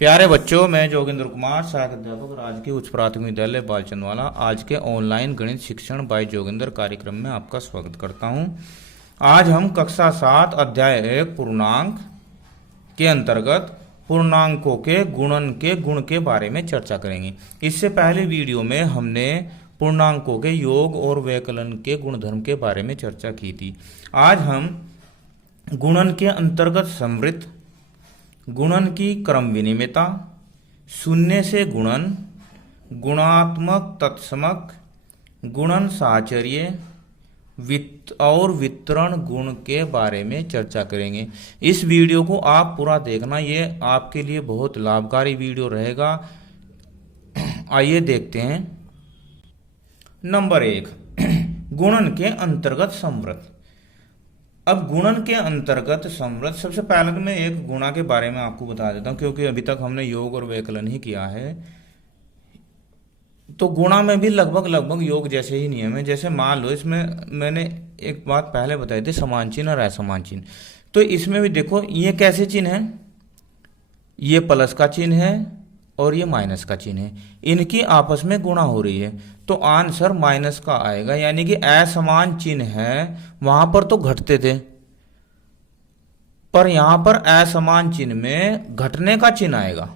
प्यारे बच्चों, मैं जोगिंद्र कुमार, सहायक अध्यापक राजकीय उच्च प्राथमिक विद्यालय बालचंदवाला। आज के ऑनलाइन गणित शिक्षण बाय जोगिंद्र कार्यक्रम में आपका स्वागत करता हूं। आज हम कक्षा 7 अध्याय 1 पूर्णांक के अंतर्गत पूर्णांकों के गुणन के गुण के बारे में चर्चा करेंगे। इससे पहले वीडियो में हमने पूर्णांकों के योग और व्यकलन के गुणधर्म के बारे में चर्चा की थी। आज हम गुणन के अंतर्गत समृद्ध, गुणन की क्रम विनिमेयता, शून्य से गुणन, गुणात्मक तत्समक, गुणन साहचर्य, और वितरण गुण के बारे में चर्चा करेंगे। इस वीडियो को आप पूरा देखना, ये आपके लिए बहुत लाभकारी वीडियो रहेगा। आइए देखते हैं। नंबर 1, गुणन के अंतर्गत समृद्ध। अब गुणन के अंतर्गत समृद्ध, सबसे पहले तो मैं एक गुणा के बारे में आपको बता देता हूं, क्योंकि अभी तक हमने योग और व्यकलन ही किया है। तो गुणा में भी लगभग योग जैसे ही नियम है। जैसे मान लो, इसमें मैंने एक बात पहले बताई थी, समान चिन्ह और असमान चिन्ह। तो इसमें भी देखो, ये कैसे चिन्ह है, ये प्लस का चिन्ह है और ये माइनस का चिन्ह है। इनकी आपस में गुणा हो रही है, तो आंसर माइनस का आएगा। यानी कि असमान चिन्ह है, वहां पर तो घटते थे, पर यहां पर असमान चिन्ह में घटने का चिन्ह आएगा।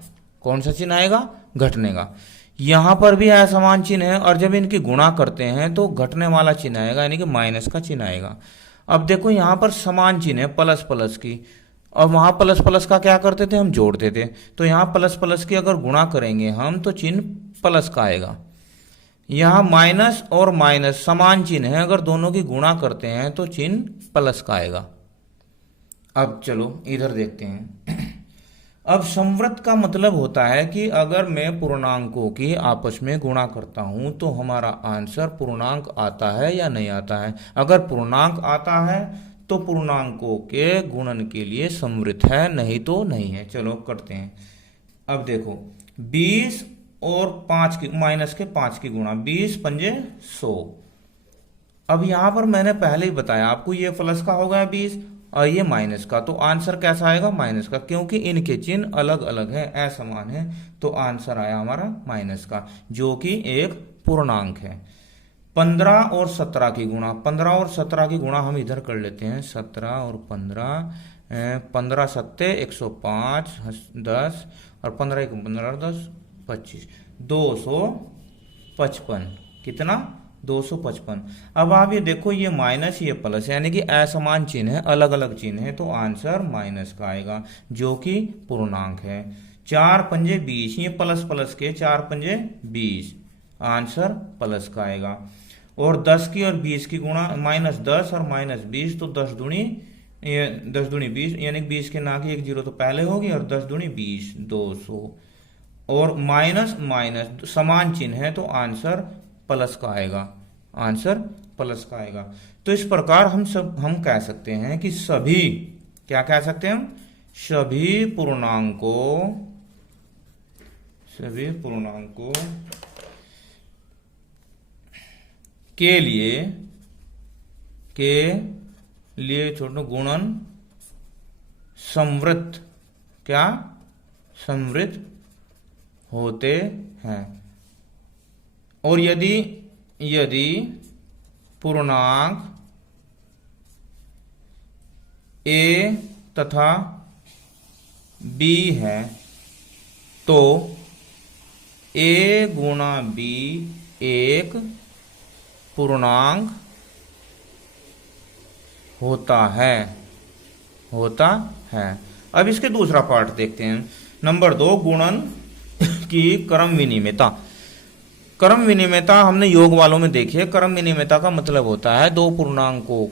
कौन सा चिन्ह आएगा? घटने का। यहां पर भी असमान चिन्ह है, और जब इनकी गुणा करते हैं तो घटने वाला चिन्ह आएगा, यानी कि माइनस का चिन्ह आएगा। अब देखो, यहां पर समान चिन्ह है प्लस प्लस की, और वहां प्लस प्लस का क्या करते थे, हम जोड़ते थे। तो यहां प्लस प्लस की अगर गुणा करेंगे हम, तो चिन्ह प्लस का आएगा। यहां माइनस और माइनस समान चिन्ह है, अगर दोनों की गुणा करते हैं तो चिन्ह प्लस का आएगा। अब चलो इधर देखते हैं। अब समवृत्त का मतलब होता है कि अगर मैं पूर्णांकों की आपस में गुणा करता हूं तो हमारा आंसर पूर्णांक आता है या नहीं आता है। अगर पूर्णांक आता है तो पूर्णांकों के गुणन के लिए समवृत्त है, नहीं तो नहीं है। चलो करते हैं। अब देखो, 20 और 5 की माइनस के 5 की गुणा, 20 पंजे 100। अब यहां पर मैंने पहले ही बताया आपको, ये प्लस का होगा 20 और ये माइनस का, तो आंसर कैसा आएगा? माइनस का, क्योंकि इनके चिन्ह अलग अलग है, असमान है। तो आंसर आया हमारा माइनस का, जो कि एक पूर्णांक है। 15 और 17 की गुणा, 15 और 17 की गुणा हम इधर कर लेते हैं। 17 और 15, 15 सत्ते 105, 10 और 15 1 15 10 25, 255। कितना? 255। अब आप ये देखो, ये माइनस ये प्लस, यानी कि असमान चिन्ह है, अलग अलग चिन्ह है, तो आंसर माइनस का आएगा, जो कि पूर्णांक है। 4 पंजे 20, ये प्लस प्लस के 4 पंजे 20, आंसर प्लस का आएगा। और 10 की और 20 की गुणा, माइनस 10 और माइनस 20, तो 10 दूनी 20, यानी 20 के ना की एक जीरो तो पहले होगी, और 10 दूनी 20, 200। और माइनस माइनस समान चिन्ह है, तो आंसर प्लस का आएगा, आंसर प्लस का आएगा। तो इस प्रकार हम कह सकते हैं कि सभी, क्या कह सकते हैं हम? सभी पूर्णांकों के लिए छोटो गुणन समवृत्त, क्या? समवृत्त होते हैं। और यदि पूर्णांक a तथा b है, तो a गुणा b एक पूर्णांक होता है। अब इसके दूसरा पार्ट देखते हैं। नंबर 2, गुणन की क्रम विनिमेयता। क्रम विनिमेयता हमने योग वालों में देखी है। क्रम विनिमेयता का मतलब होता है दो पूर्णांकों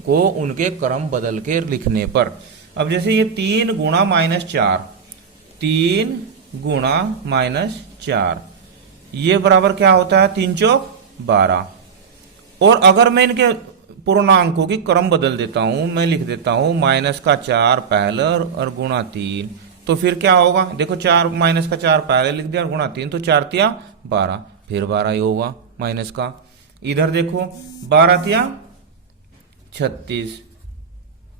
को उनके क्रम बदल के लिखने पर। अब जैसे ये 3 गुणा माइनस 4, 3 गुणा माइनस 4, ये बराबर क्या होता है? 3 चौक 12। और अगर मैं इनके पूर्णांकों की क्रम बदल देता हूं, मैं लिख देता हूं माइनस का 4 पहले और गुणा 3, तो फिर क्या होगा? देखो, 4 माइनस का 4 पहले लिख दिया और गुणा 3, तो 4 तिया 12, फिर 12 ही होगा माइनस का। इधर देखो, 12 तिया 36,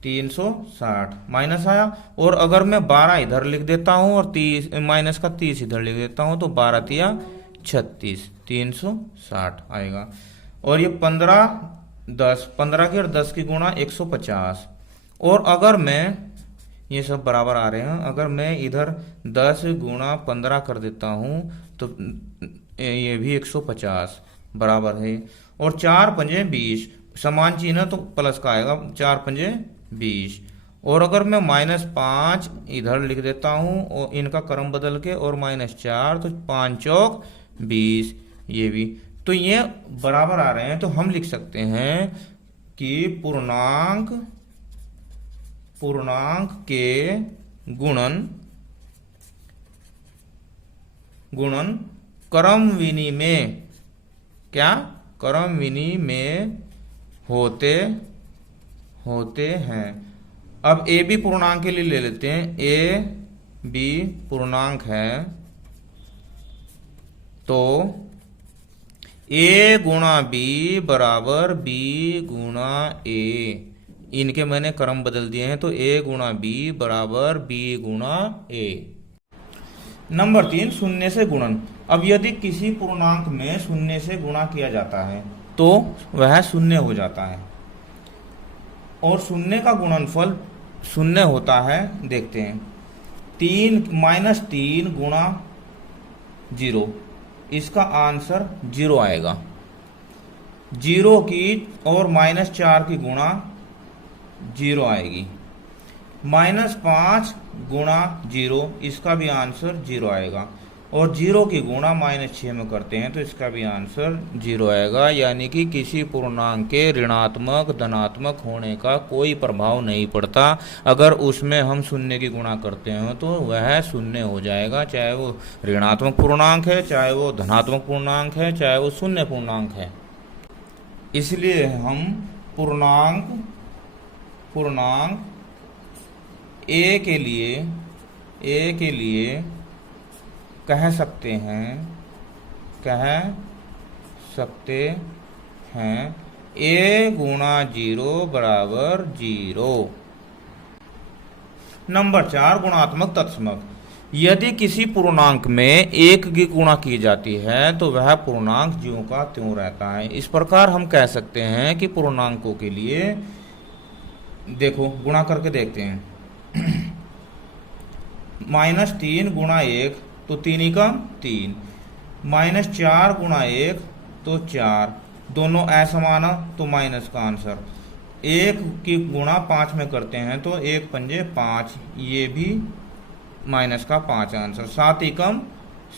360 माइनस आया। और अगर मैं 12 इधर लिख देता हूं और 30 माइनस का 30 इधर लिख देता हूं तो 12 तिया 36, 360 आएगा। और ये 15 की और 10 की गुणा 150। और अगर मैं, ये सब बराबर आ रहे हैं, अगर मैं इधर 10 गुणा 15 कर देता हूं तो ये भी 150 बराबर है। और 4 पंजे 20, समान चिन्ह तो प्लस का आएगा, 4 पंजे 20। और अगर मैं -5 इधर लिख देता हूं और इनका क्रम बदल के और -4 तो 5 चौक 20, ये भी तो ये बराबर आ रहे हैं। तो हम लिख सकते हैं कि पूर्णांक के गुणन क्रम विनिमय, क्या क्रम विनिमय होते हैं। अब ए बी पूर्णांक के लिए ले लेते हैं। ए बी पूर्णांक है तो ए गुणा बी बराबर बी गुणा ए, इनके मैंने क्रम बदल दिए हैं तो ए गुणा बी बराबर बी गुणा ए। नंबर 3, शून्य से गुणन। अब यदि किसी पूर्णांक में शून्य से गुणा किया जाता है तो वह शून्य हो जाता है। और शून्य का गुणनफल शून्य होता है, देखते हैं। -3 गुणा 0, इसका आंसर 0 आएगा। 0 की और -4 की गुणा 0 आएगी। -5 गुणा 0, इसका भी आंसर 0 आएगा। और 0 की गुणा -6 में करते हैं तो इसका भी आंसर 0 आएगा। यानी कि किसी पूर्णांक के ऋणात्मक धनात्मक होने का कोई प्रभाव नहीं पड़ता। अगर उसमें हम शून्य की गुणा करते हो तो वह शून्य हो जाएगा, चाहे वो ऋणात्मक पूर्णांक है, चाहे वो धनात्मक पूर्णांक है, चाहे वो शून्य पूर्णांक है। इसलिए हम पूर्णांक ए के लिए कह सकते हैं ए गुणा 0 बराबर 0। नंबर 4, गुणात्मक तत्समक। यदि किसी पूर्णांक में 1 की गुणा की जाती है तो वह पूर्णांक ज्यों का त्यों रहता है। इस प्रकार हम कह सकते हैं कि पूर्णांकों के लिए देखो गुणा करके देखते हैं। -3 गुणा 1 तो 3 एकम 3, -4 गुणा 1 तो 4, दोनों असमान तो माइनस का आंसर। 1 की गुणा 5 में करते हैं तो 1 पंजे 5, ये भी माइनस का 5 आंसर। 7 एकम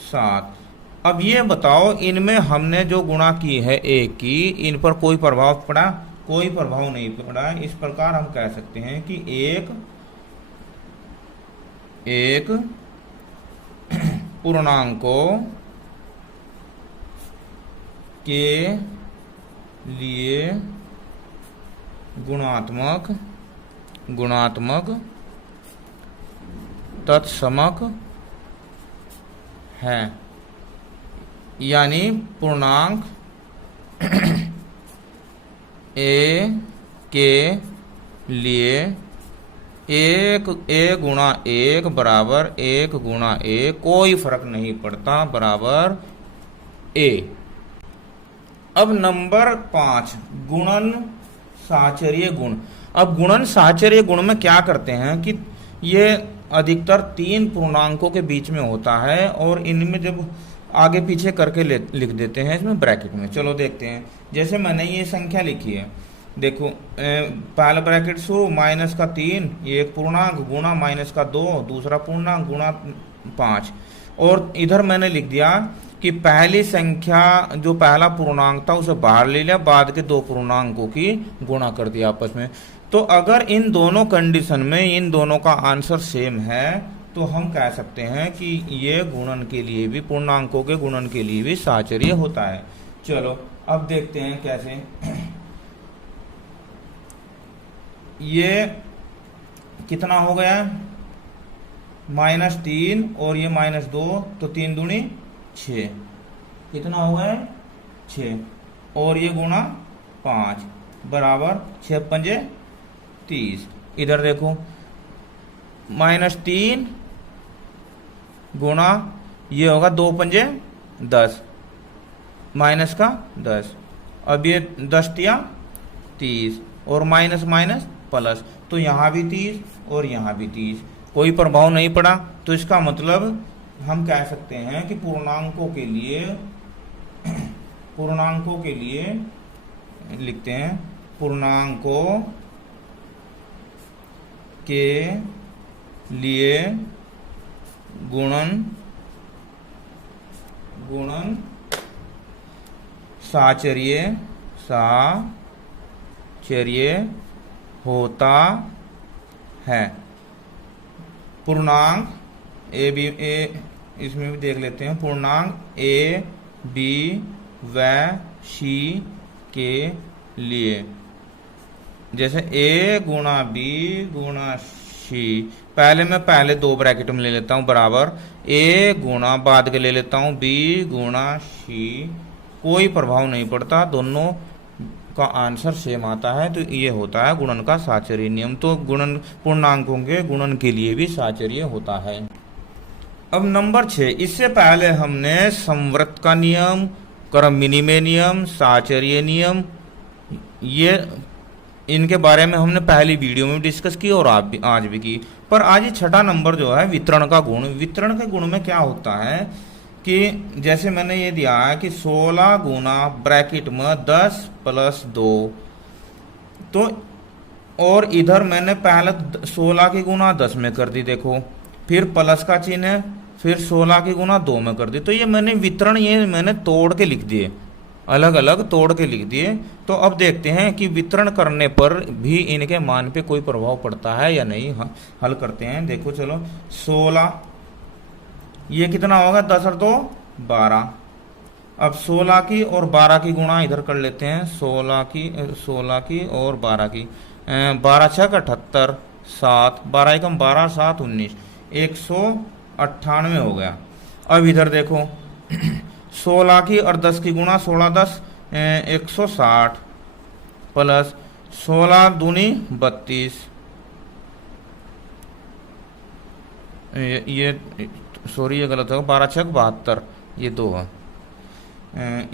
7। अब ये बताओ, इनमें हमने जो गुणा की है 1 की, इन पर कोई प्रभाव पड़ा? कोई प्रभाव नहीं पड़ा। इस प्रकार हम कह सकते हैं कि एक पूर्णांकों के लिए गुणात्मक तत्समक है। यानी पूर्णांक ए के लिए ए गुणा 1 बराबर 1 गुणा ए, कोई फर्क नहीं पड़ता, बराबर ए। अब नंबर 5, गुणन साहचर्य गुण। अब गुणन साहचर्य गुण में क्या करते हैं कि ये अधिकतर 3 पूर्णांकों के बीच में होता है और इनमें जब आगे पीछे करके लिख देते हैं इसमें ब्रैकेट में। चलो देखते हैं। जैसे मैंने ये संख्या लिखी है, देखो पहला ब्रैकेट शुरू -3, ये एक पूर्णांक गुणा -2, दूसरा पूर्णांक गुणा 5। और इधर मैंने लिख दिया कि पहली संख्या जो पहला पूर्णांक था उसे बाहर ले लिया, बाद के 2 पूर्णांकों की गुणा कर दिया आपस में। तो अगर इन दोनों कंडीशन में इन दोनों का आंसर सेम है तो हम कह सकते हैं कि ये गुणन के लिए भी, पूर्णांकों के गुणन के लिए भी साहचर्य होता है। चलो अब देखते हैं कैसे। ये कितना हो गया? -3 और ये -2 तो 3 दूनी 6, कितना हो गया? 6। और ये गुणा 5 बराबर 6 पंजे 30। इधर देखो -3 गुणा ये होगा 2 पंजे 10 माइनस का 10। अब ये 10 तिया 30 और माइनस माइनस प्लस, तो यहाँ भी 30 और यहाँ भी 30, कोई प्रभाव नहीं पड़ा। तो इसका मतलब हम कह सकते हैं कि पूर्णांकों के लिए लिखते हैं, पूर्णांकों के लिए गुणन साचर्य होता है। पूर्णांक इसमें भी देख लेते हैं, पूर्णांक ए बी व सी के लिए, जैसे a गुणा बी गुणा सी, पहले 2 ब्रैकेट में ले लेता हूं बराबर a गुणा, बाद के ले लेता हूं b गुणा सी, कोई प्रभाव नहीं पड़ता, दोनों का आंसर सेम आता है। तो ये होता है गुणन का साचर्य नियम। तो गुणन, पूर्णांकों के गुणन के लिए भी साचर्य होता है। अब नंबर 6, इससे पहले हमने संवृत्त का नियम, क्रम विनिमय नियम, साचर्य नियम, ये इनके बारे में हमने पहली वीडियो में डिस्कस की और आज भी की। पर आज ये छठा नंबर जो है वितरण का गुण। वितरण के गुण में क्या होता है कि जैसे मैंने ये दिया है कि 16 गुना ब्रैकेट में 10 + 2, तो और इधर मैंने पहले 16 की गुना 10 में कर दी, देखो, फिर प्लस का चिन्ह है, फिर 16 की गुना 2 में कर दी। तो ये मैंने वितरण ये मैंने तोड़ के लिख दिए, अलग अलग तोड़ के लिख दिए। तो अब देखते हैं कि वितरण करने पर भी इनके मान पे कोई प्रभाव पड़ता है या नहीं। हल करते हैं, देखो चलो। 16 ये कितना होगा, 10 और 2 12। अब 16 की और 12 की गुणा इधर कर लेते हैं, 16 की और 12 की, 12 × 6 = 78, 7, 12 × 12 7 19, 198 हो गया। अब इधर देखो 16 की और 10 की गुणा, 16 10 160 प्लस 16 दूनी 32, ये सॉरी ये गलत होगा, 12 × 6 = 72, ये 2 है,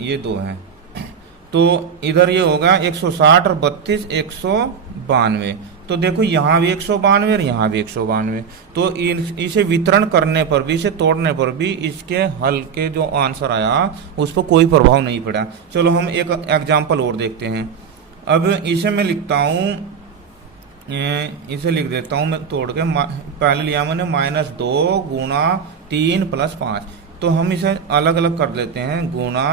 ये 2 है। तो इधर ये होगा 160 और 32 192। तो देखो यहाँ भी 192 और यहाँ भी 192। तो इसे वितरण करने पर भी, इसे तोड़ने पर भी इसके हल के जो आंसर आया उस पर कोई प्रभाव नहीं पड़ा। चलो हम एक एग्जाम्पल और देखते हैं। अब इसे मैं लिखता हूँ, इसे लिख देता हूँ मैं तोड़ के। पहले लिया मैंने -2 गुणा 3 + 5, तो हम इसे अलग अलग कर लेते हैं, गुणा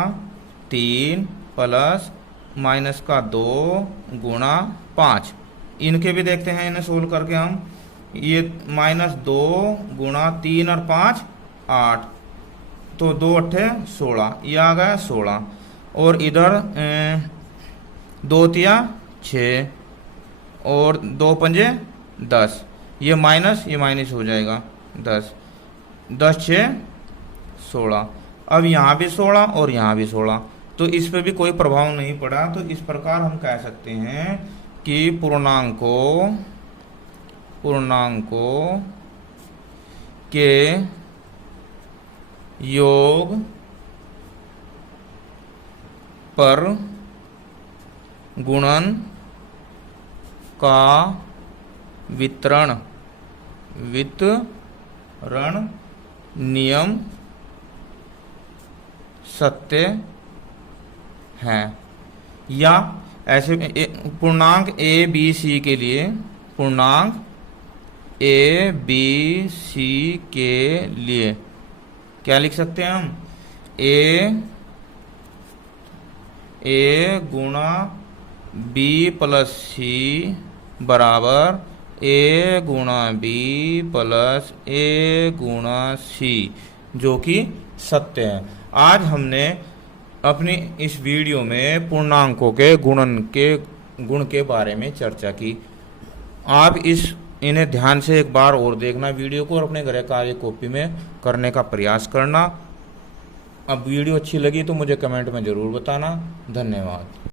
3 प्लस -2 गुणा 5। इनके भी देखते हैं, इन्हें सोल्व करके हम। ये -2 गुणा 3 और 5 8, तो 2 8 16, ये आ गया 16। और इधर 2 तिया 6 और 2 पंजे 10, ये माइनस हो जाएगा 10, 10 6 16। अब यहाँ भी 16 और यहाँ भी 16, तो इस पे भी कोई प्रभाव नहीं पड़ा। तो इस प्रकार हम कह सकते हैं कि पूर्णांकों के योग पर गुणन का वितरण नियम सत्य है। या ऐसे पूर्णांक ए बी सी के लिए, पूर्णांक ए बी सी के लिए क्या लिख सकते हैं हम, ए गुणा बी प्लस सी बराबर ए गुणा बी प्लस ए गुणा सी, जो कि सत्य है। आज हमने अपनी इस वीडियो में पूर्णांकों के गुण के बारे में चर्चा की। आप इन्हें ध्यान से एक बार और देखना वीडियो को, और अपने गृह कार्य कॉपी में करने का प्रयास करना। अब वीडियो अच्छी लगी तो मुझे कमेंट में ज़रूर बताना। धन्यवाद।